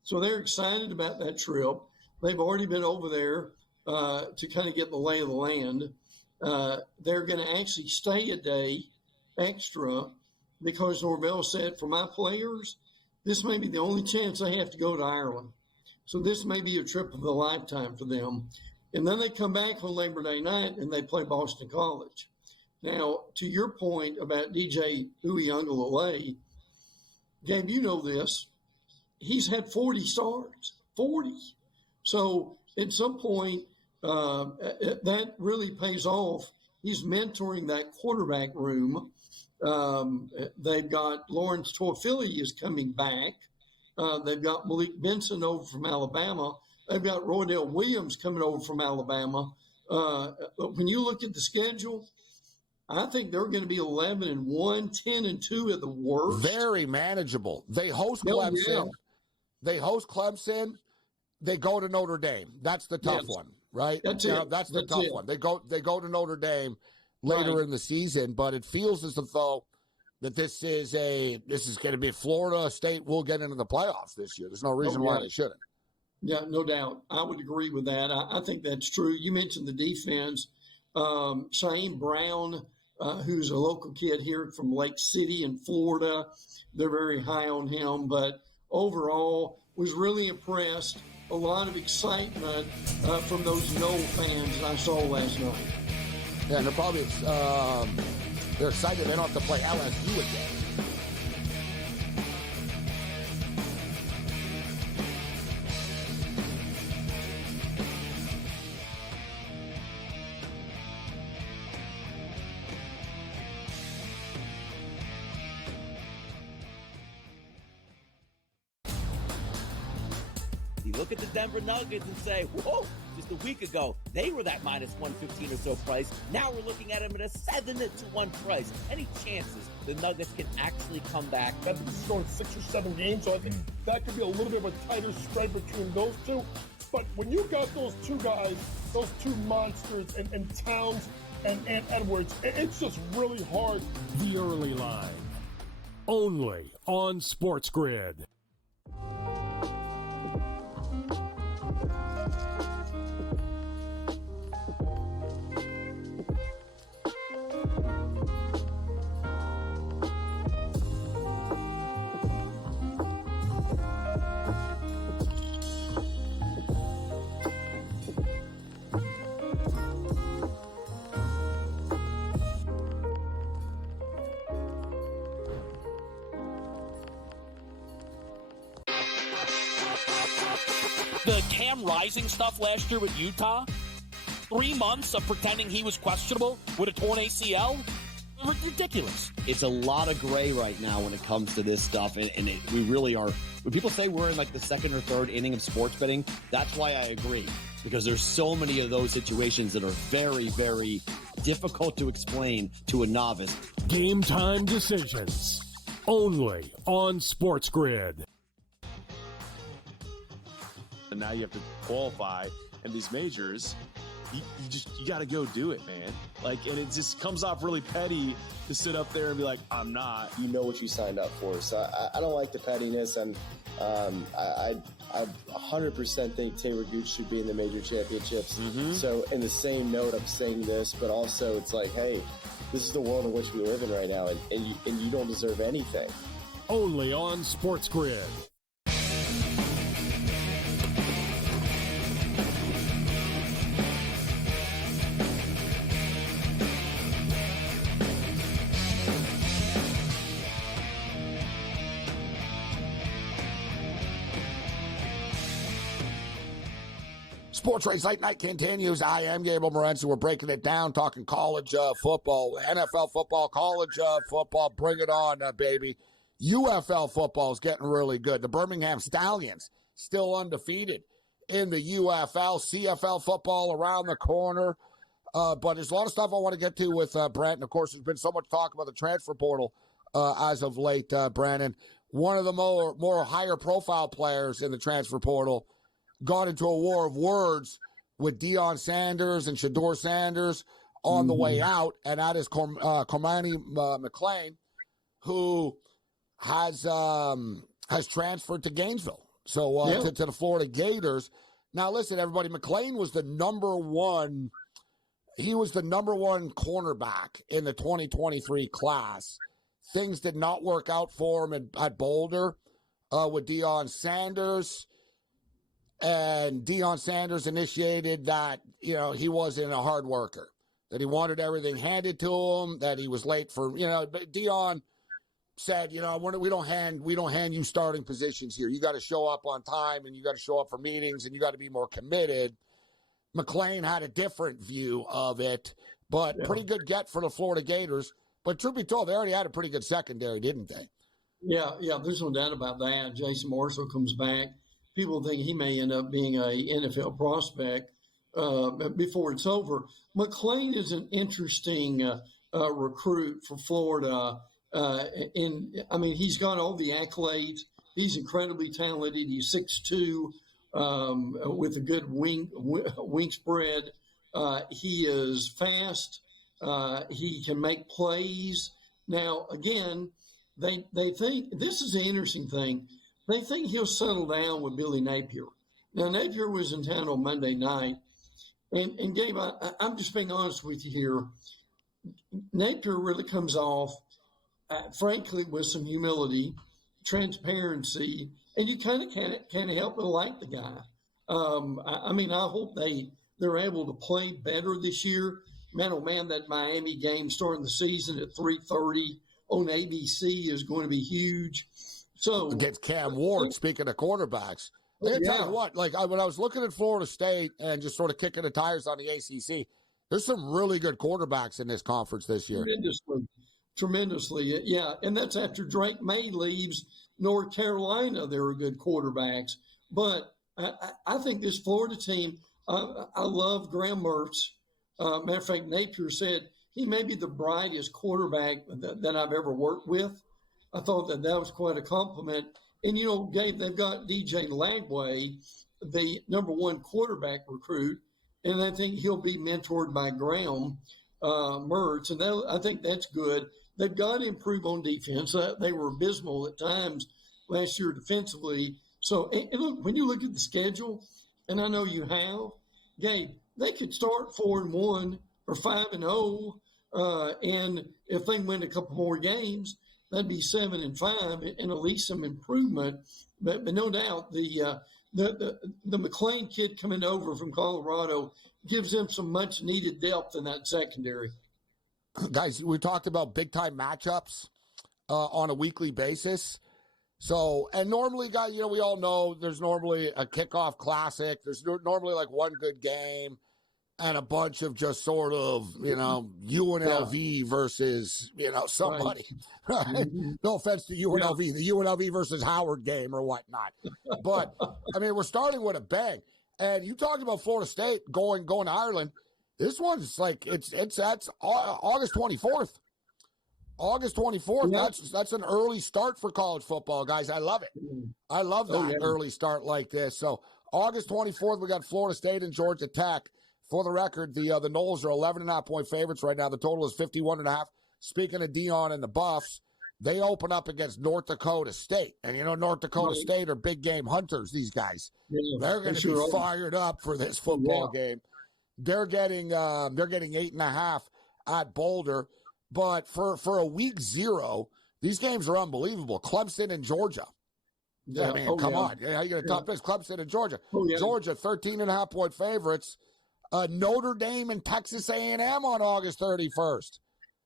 So they're excited about that trip. They've already been over there to kind of get the lay of the land. They're going to actually stay a day extra because Norvell said, for my players, this may be the only chance they have to go to Ireland. So this may be a trip of a lifetime for them. And then they come back on Labor Day night and they play Boston College. Now, to your point about DJ Uiagalelei, Gabe, you know this. He's had 40 starts, 40. So at some point, that really pays off. He's mentoring that quarterback room. They've got Lawrence Toafili is coming back. They've got Malik Benson over from Alabama. They've got Roydell Williams coming over from Alabama. But when you look at the schedule, I think they're going to be 11-1, 10-2 at the worst. Very manageable. They host Clemson. Yeah. They host Clemson. They go to Notre Dame. That's the tough one, right? That's That's the tough one. They go to Notre Dame later in the season, but it feels as though that this is going to be Florida State will get into the playoffs this year. There's no reason why they shouldn't. Yeah, no doubt. I would agree with that. I think that's true. You mentioned the defense. Shaim Brown, who's a local kid here from Lake City in Florida, they're very high on him. But overall, was really impressed. A lot of excitement from those Noel fans I saw last night. Yeah, and they're probably they're excited they don't have to play LSU again. You look at the Denver Nuggets and say, whoa, just a week ago, they were that minus 115 or so price. Now we're looking at them at a 7-1 price. Any chances the Nuggets can actually come back? I think this is going 6 or 7 games, so I think that could be a little bit of a tighter spread between those two. But when you got those two guys, those two monsters, and Towns and Edwards, it's just really hard. The early line. Only on SportsGrid. The Cam Rising stuff last year with Utah, 3 months of pretending he was questionable with a torn ACL, ridiculous. It's a lot of gray right now when it comes to this stuff, and we really are. When people say we're in like the second or third inning of sports betting, that's why I agree, because there's so many of those situations that are very, very difficult to explain to a novice. Game time decisions. Only on SportsGrid. And now you have to qualify, and these majors, you got to go do it, man. Like, and it just comes off really petty to sit up there and be like, I'm not. You know what you signed up for. So I don't like the pettiness, and I 100% think Taylor Gooch should be in the major championships. So in the same note, I'm saying this, but also it's like, hey, this is the world in which we live in right now, and you don't deserve anything. Only on SportsGrid. SportsRage Late Night continues. I am Gabriel Morency. We're breaking it down, talking college football, NFL football, college football. Bring it on, baby. UFL football is getting really good. The Birmingham Stallions still undefeated in the UFL. CFL football around the corner. But there's a lot of stuff I want to get to with Brent. And, of course, there's been so much talk about the transfer portal as of late, Brandon. One of the more higher-profile players in the transfer portal got into a war of words with Deion Sanders and Shador Sanders on the way out, and that is Cormani McLean, who has transferred to Gainesville. So to the Florida Gators. Now, listen, everybody, McClain was the number one. He was the number one cornerback in the 2023 class. Things did not work out for him at Boulder with Deion Sanders. And Deion Sanders initiated that, he wasn't a hard worker, that he wanted everything handed to him, that he was late for, but Deion said, we don't hand you starting positions here. You got to show up on time, and you got to show up for meetings, and you got to be more committed. McClain had a different view of it, but pretty good get for the Florida Gators. But truth be told, they already had a pretty good secondary, didn't they? Yeah, there's no doubt about that. Jason Marshall comes back. People think he may end up being a NFL prospect before it's over. McClain is an interesting recruit for Florida. He's got all the accolades. He's incredibly talented. He's 6'2", with a good wing spread. He is fast. He can make plays. Now, again, they think this is the interesting thing. They think he'll settle down with Billy Napier. Now, Napier was in town on Monday night. And Gabe, I'm just being honest with you here. Napier really comes off, frankly, with some humility, transparency, and you kind of can't help but like the guy. I hope they're able to play better this year. Man, oh man, that Miami game starting the season at 3:30 on ABC is going to be huge. So against Cam Ward, speaking of quarterbacks. I gotta tell you what, when I was looking at Florida State and just sort of kicking the tires on the ACC, there's some really good quarterbacks in this conference this year. Tremendously, yeah. And that's after Drake May leaves North Carolina. There are good quarterbacks. But I think this Florida team, I love Graham Mertz. Matter of fact, Napier said he may be the brightest quarterback that I've ever worked with. I thought that was quite a compliment. And, Gabe, they've got DJ Lagway, the number one quarterback recruit, and I think he'll be mentored by Graham Mertz, and I think that's good. They've got to improve on defense. They were abysmal at times last year defensively. So, and look, when you look at the schedule, and I know you have, Gabe, they could start 4-1 or 5-0, and if they win a couple more games, that'd be 7-5, and at least some improvement. But no doubt, the McClain kid coming over from Colorado gives them some much needed depth in that secondary. Guys, we talked about big time matchups on a weekly basis. So, and normally, guys, we all know there's normally a kickoff classic. There's normally like one good game and a bunch of just sort of, UNLV versus, somebody. Right. Mm-hmm. No offense to UNLV, the UNLV versus Howard game or whatnot. But, we're starting with a bang. And you talked about Florida State going to Ireland. This one's like, that's August 24th. August 24th, yeah. That's an early start for college football, guys. I love it. I love that early start like this. So August 24th, we got Florida State and Georgia Tech. For the record, the Noles are 11.5-point favorites right now. The total is 51.5. Speaking of Deion and the Buffs, they open up against North Dakota State. And, North Dakota State are big game hunters, these guys. Yeah, they're going to be fired up for this football game. They're getting 8.5 at Boulder. But for a week 0, these games are unbelievable. Clemson and Georgia. Yeah. Come on. How you going to top this? Clemson and Georgia. Georgia, 13.5-point favorites. Notre Dame and Texas A&M on August 31st.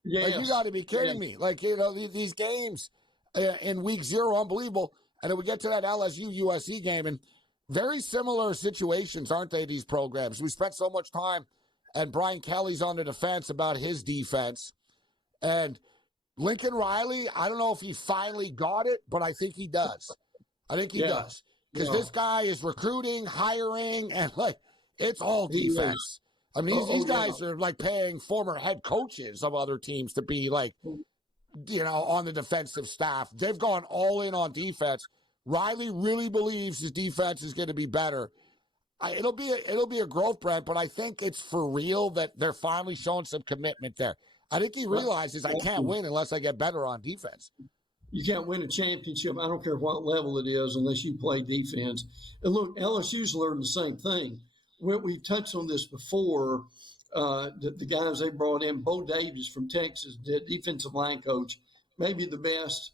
Yes. You got to be kidding me. These games in week 0, unbelievable. And then we get to that LSU-USC game, and very similar situations, aren't they, these programs? We spent so much time, and Brian Kelly's on the defense about his defense. And Lincoln Riley, I don't know if he finally got it, but I think he does. I think he does. Because this guy is recruiting, hiring, and, it's all defense. These guys are paying former head coaches of other teams to be on the defensive staff. They've gone all in on defense. Riley really believes his defense is going to be better. It'll be a growth, Brent, but I think it's for real that they're finally showing some commitment there. I think he realizes I can't win unless I get better on defense. You can't win a championship. I don't care what level it is unless you play defense. And look, LSU's learned the same thing. We've touched on this before. The guys they brought in, Bo Davis from Texas, the defensive line coach, maybe the best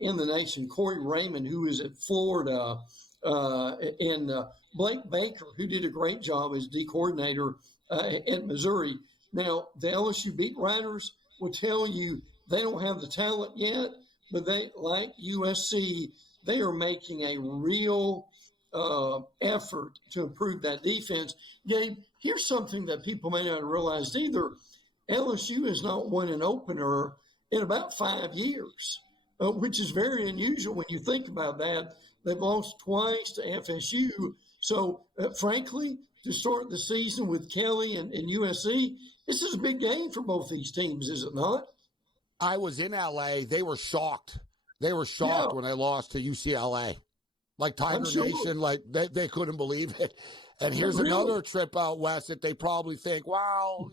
in the nation. Corey Raymond, who is at Florida, and Blake Baker, who did a great job as D coordinator at Missouri. Now, the LSU beat writers will tell you they don't have the talent yet, but they, like USC, they are making a real effort to improve that defense. Gabe, here's something that people may not have realized either. LSU has not won an opener in about 5 years, which is very unusual when you think about that. They've lost twice to FSU. So, frankly, to start the season with Kelly and USC, this is a big game for both these teams, is it not? I was in LA. They were shocked. They were shocked when they lost to UCLA. Like Tiger Nation, like they couldn't believe it. And here's another trip out west that they probably think, wow,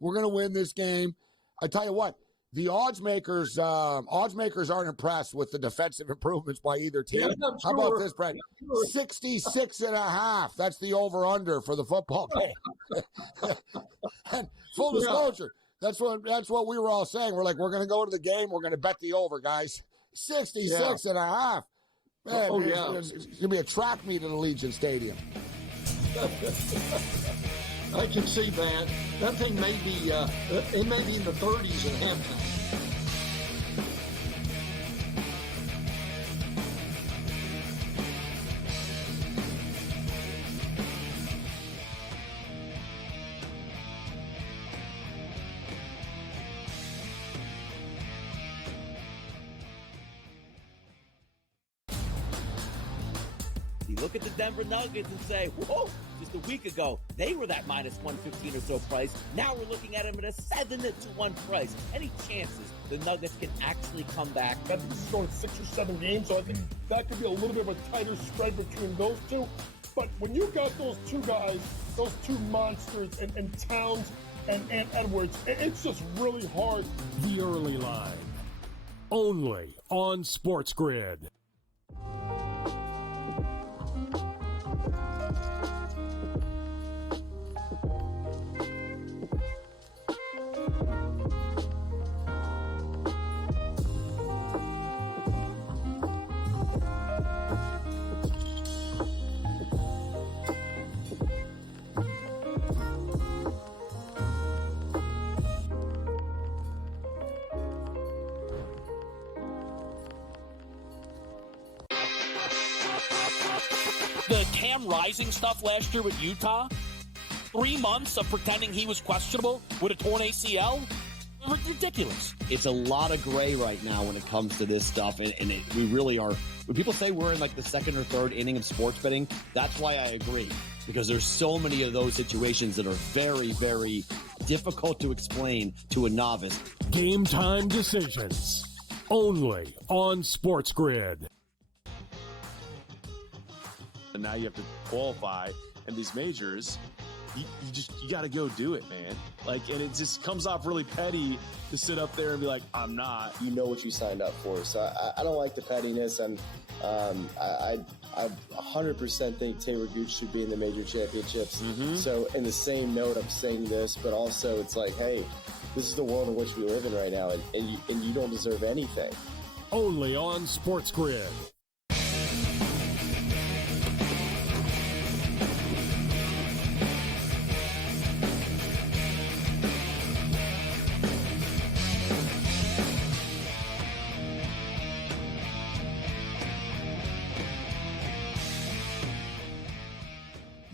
we're going to win this game. I tell you what, the odds makers aren't impressed with the defensive improvements by either team. How about this, Brett? 66.5. That's the over-under for the football game. And full disclosure, that's what we were all saying. We're like, we're going to go to the game. We're going to bet the over, guys. 66.5. Man, it's going to be a track meet at Allegiant Stadium. I can see that. That thing may be, it may be in the 30s at halftime. You look at the Denver Nuggets and say, whoa, just a week ago, they were that minus 115 or so price. Now we're looking at them at a 7-1 price. Any chances the Nuggets can actually come back? I think this is going 6 or 7 games, so I think that could be a little bit of a tighter spread between those two. But when you got those two guys, those two monsters, and Towns and Edwards, it's just really hard. The early line. Only on SportsGrid. The Cam Rising stuff last year with Utah, 3 months of pretending he was questionable with a torn ACL, ridiculous. It's a lot of gray right now when it comes to this stuff, and we really are. When people say we're in like the second or third inning of sports betting, that's why I agree, because there's so many of those situations that are very, very difficult to explain to a novice. Game time decisions, only on SportsGrid. And now you have to qualify in these majors. You got to go do it, man. Like, and it just comes off really petty to sit up there and be like, I'm not. You know what you signed up for. So I don't like the pettiness, and I 100% think Taylor Gooch should be in the major championships. So in the same note, I'm saying this, but also it's like, hey, this is the world in which we live in right now, and you don't deserve anything. Only on SportsGrid.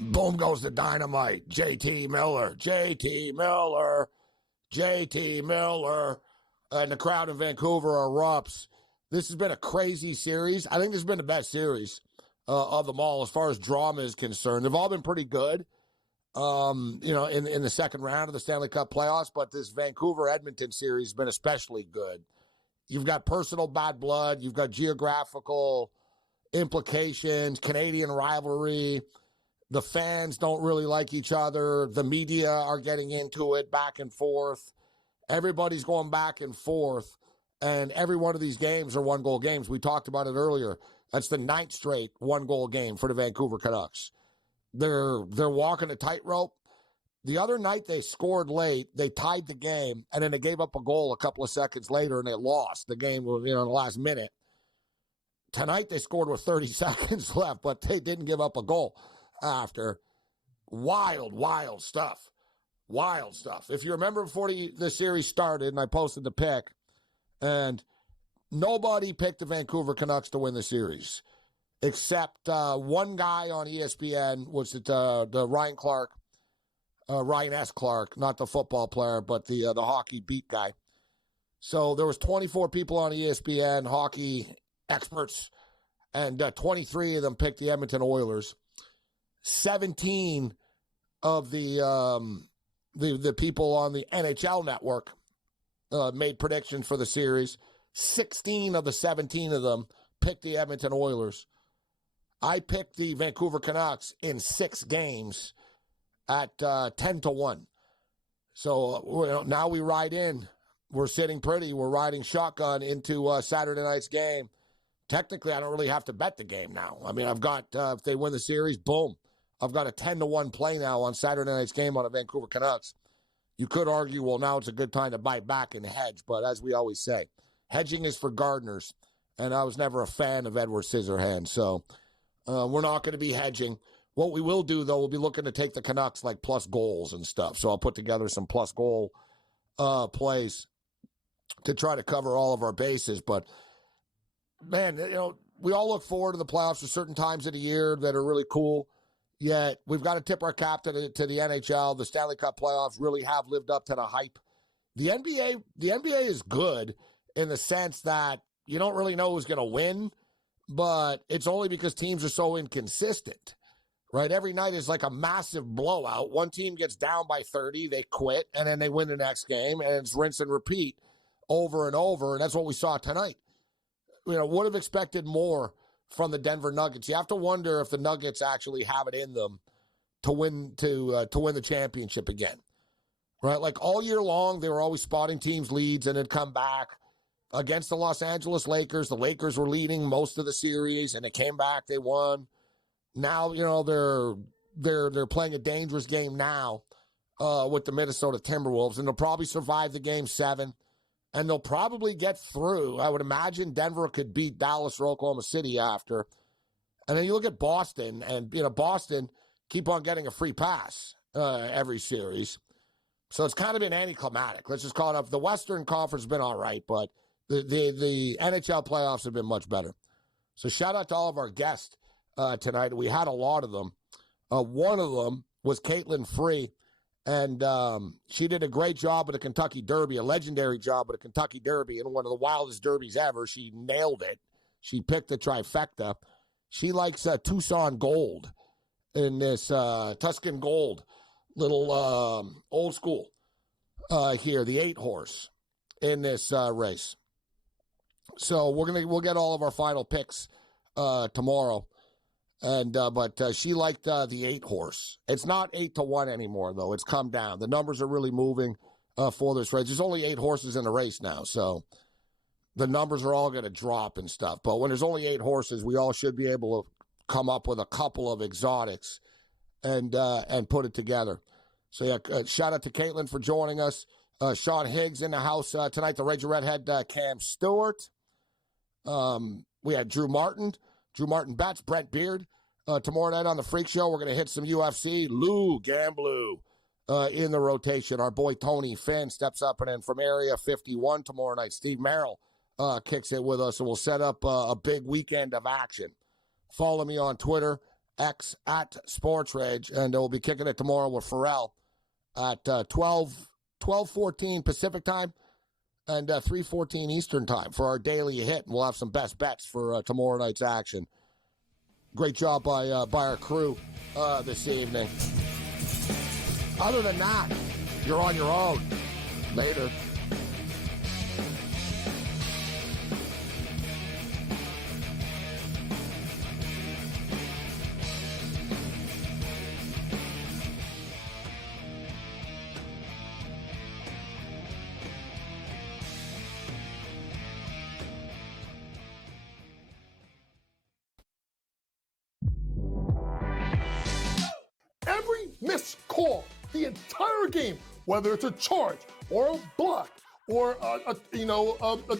Boom goes the dynamite. JT Miller. And the crowd in Vancouver erupts. This has been a crazy series. I think this has been the best series of them all as far as drama is concerned. They've all been pretty good, in the second round of the Stanley Cup playoffs, but this Vancouver-Edmonton series has been especially good. You've got personal bad blood. You've got geographical implications, Canadian rivalry. The fans don't really like each other. The media are getting into it back and forth. Everybody's going back and forth. And every one of these games are one-goal games. We talked about it earlier. That's the 9th straight one-goal game for the Vancouver Canucks. They're walking a tightrope. The other night they scored late, they tied the game, and then they gave up a goal a couple of seconds later, and they lost. The game was, in the last minute. Tonight they scored with 30 seconds left, but they didn't give up a goal after. Wild stuff. Wild stuff. If you remember before the series started, and I posted the pick, and nobody picked the Vancouver Canucks to win the series, except one guy on ESPN, was the Ryan Clark. Ryan S. Clark, not the football player, but the hockey beat guy. So there was 24 people on ESPN, hockey experts, and 23 of them picked the Edmonton Oilers. 17 of the people on the NHL network made predictions for the series. 16 of the 17 of them picked the Edmonton Oilers. I picked the Vancouver Canucks in 6 games at 10-1. So now we ride in. We're sitting pretty. We're riding shotgun into Saturday night's game. Technically, I don't really have to bet the game now. I mean, I've got, if they win the series, boom. I've got a 10-1 play now on Saturday night's game on the Vancouver Canucks. You could argue, well, now it's a good time to buy back and hedge. But as we always say, hedging is for gardeners. And I was never a fan of Edward Scissorhands. So we're not going to be hedging. What we will do, though, we'll be looking to take the Canucks like plus goals and stuff. So I'll put together some plus goal plays to try to cover all of our bases. But, man, we all look forward to the playoffs at certain times of the year that are really cool. Yet we've got to tip our cap to the NHL. The Stanley Cup playoffs really have lived up to the hype. The NBA is good in the sense that you don't really know who's going to win, but it's only because teams are so inconsistent. Right, every night is like a massive blowout. One team gets down by 30, they quit, and then they win the next game, and it's rinse and repeat over and over, and that's what we saw tonight. Would have expected more from the Denver Nuggets. You have to wonder if the Nuggets actually have it in them to win the championship again. Right, like all year long, they were always spotting teams' leads and then come back. Against the Los Angeles Lakers, the Lakers were leading most of the series, and they came back, they won. Now, they're playing a dangerous game now with the Minnesota Timberwolves, and they'll probably survive the game 7, and they'll probably get through. I would imagine Denver could beat Dallas or Oklahoma City after. And then you look at Boston, and Boston keep on getting a free pass every series. So it's kind of been anticlimactic. Let's just call it up. The Western Conference has been all right, but the NHL playoffs have been much better. So shout out to all of our guests tonight. We had a lot of them. One of them was Caitlin Free, and she did a great job at the Kentucky Derby, a legendary job at the Kentucky Derby, and one of the wildest derbies ever. She nailed it. She picked the trifecta. She likes Tucson Gold in this Tuscan Gold, little old school here, the 8-horse in this race. So we'll get all of our final picks tomorrow. And but she liked the 8-horse. It's not 8-1 anymore, though. It's come down. The numbers are really moving for this race. There's only 8 horses in the race now, so the numbers are all going to drop and stuff. But when there's only 8 horses, we all should be able to come up with a couple of exotics and put it together. So yeah, shout out to Caitlin for joining us. Sean Higgs in the house tonight. The Ranger Redhead, Cam Stewart. We had Drew Martin Betts, Brent Beard. Tomorrow night on the Freak Show, we're going to hit some UFC. Lou Gamblu in the rotation. Our boy Tony Finn steps up, and then from Area 51 tomorrow night, Steve Merrill kicks it with us, and we'll set up a big weekend of action. Follow me on Twitter, X at SportsRage, and we'll be kicking it tomorrow with Pharrell at 12:14 Pacific time and 3:14 Eastern time for our daily hit. And we'll have some best bets for tomorrow night's action. Great job by our crew this evening. Other than that, you're on your own. Later. missed call the entire game, whether it's a charge or a block or a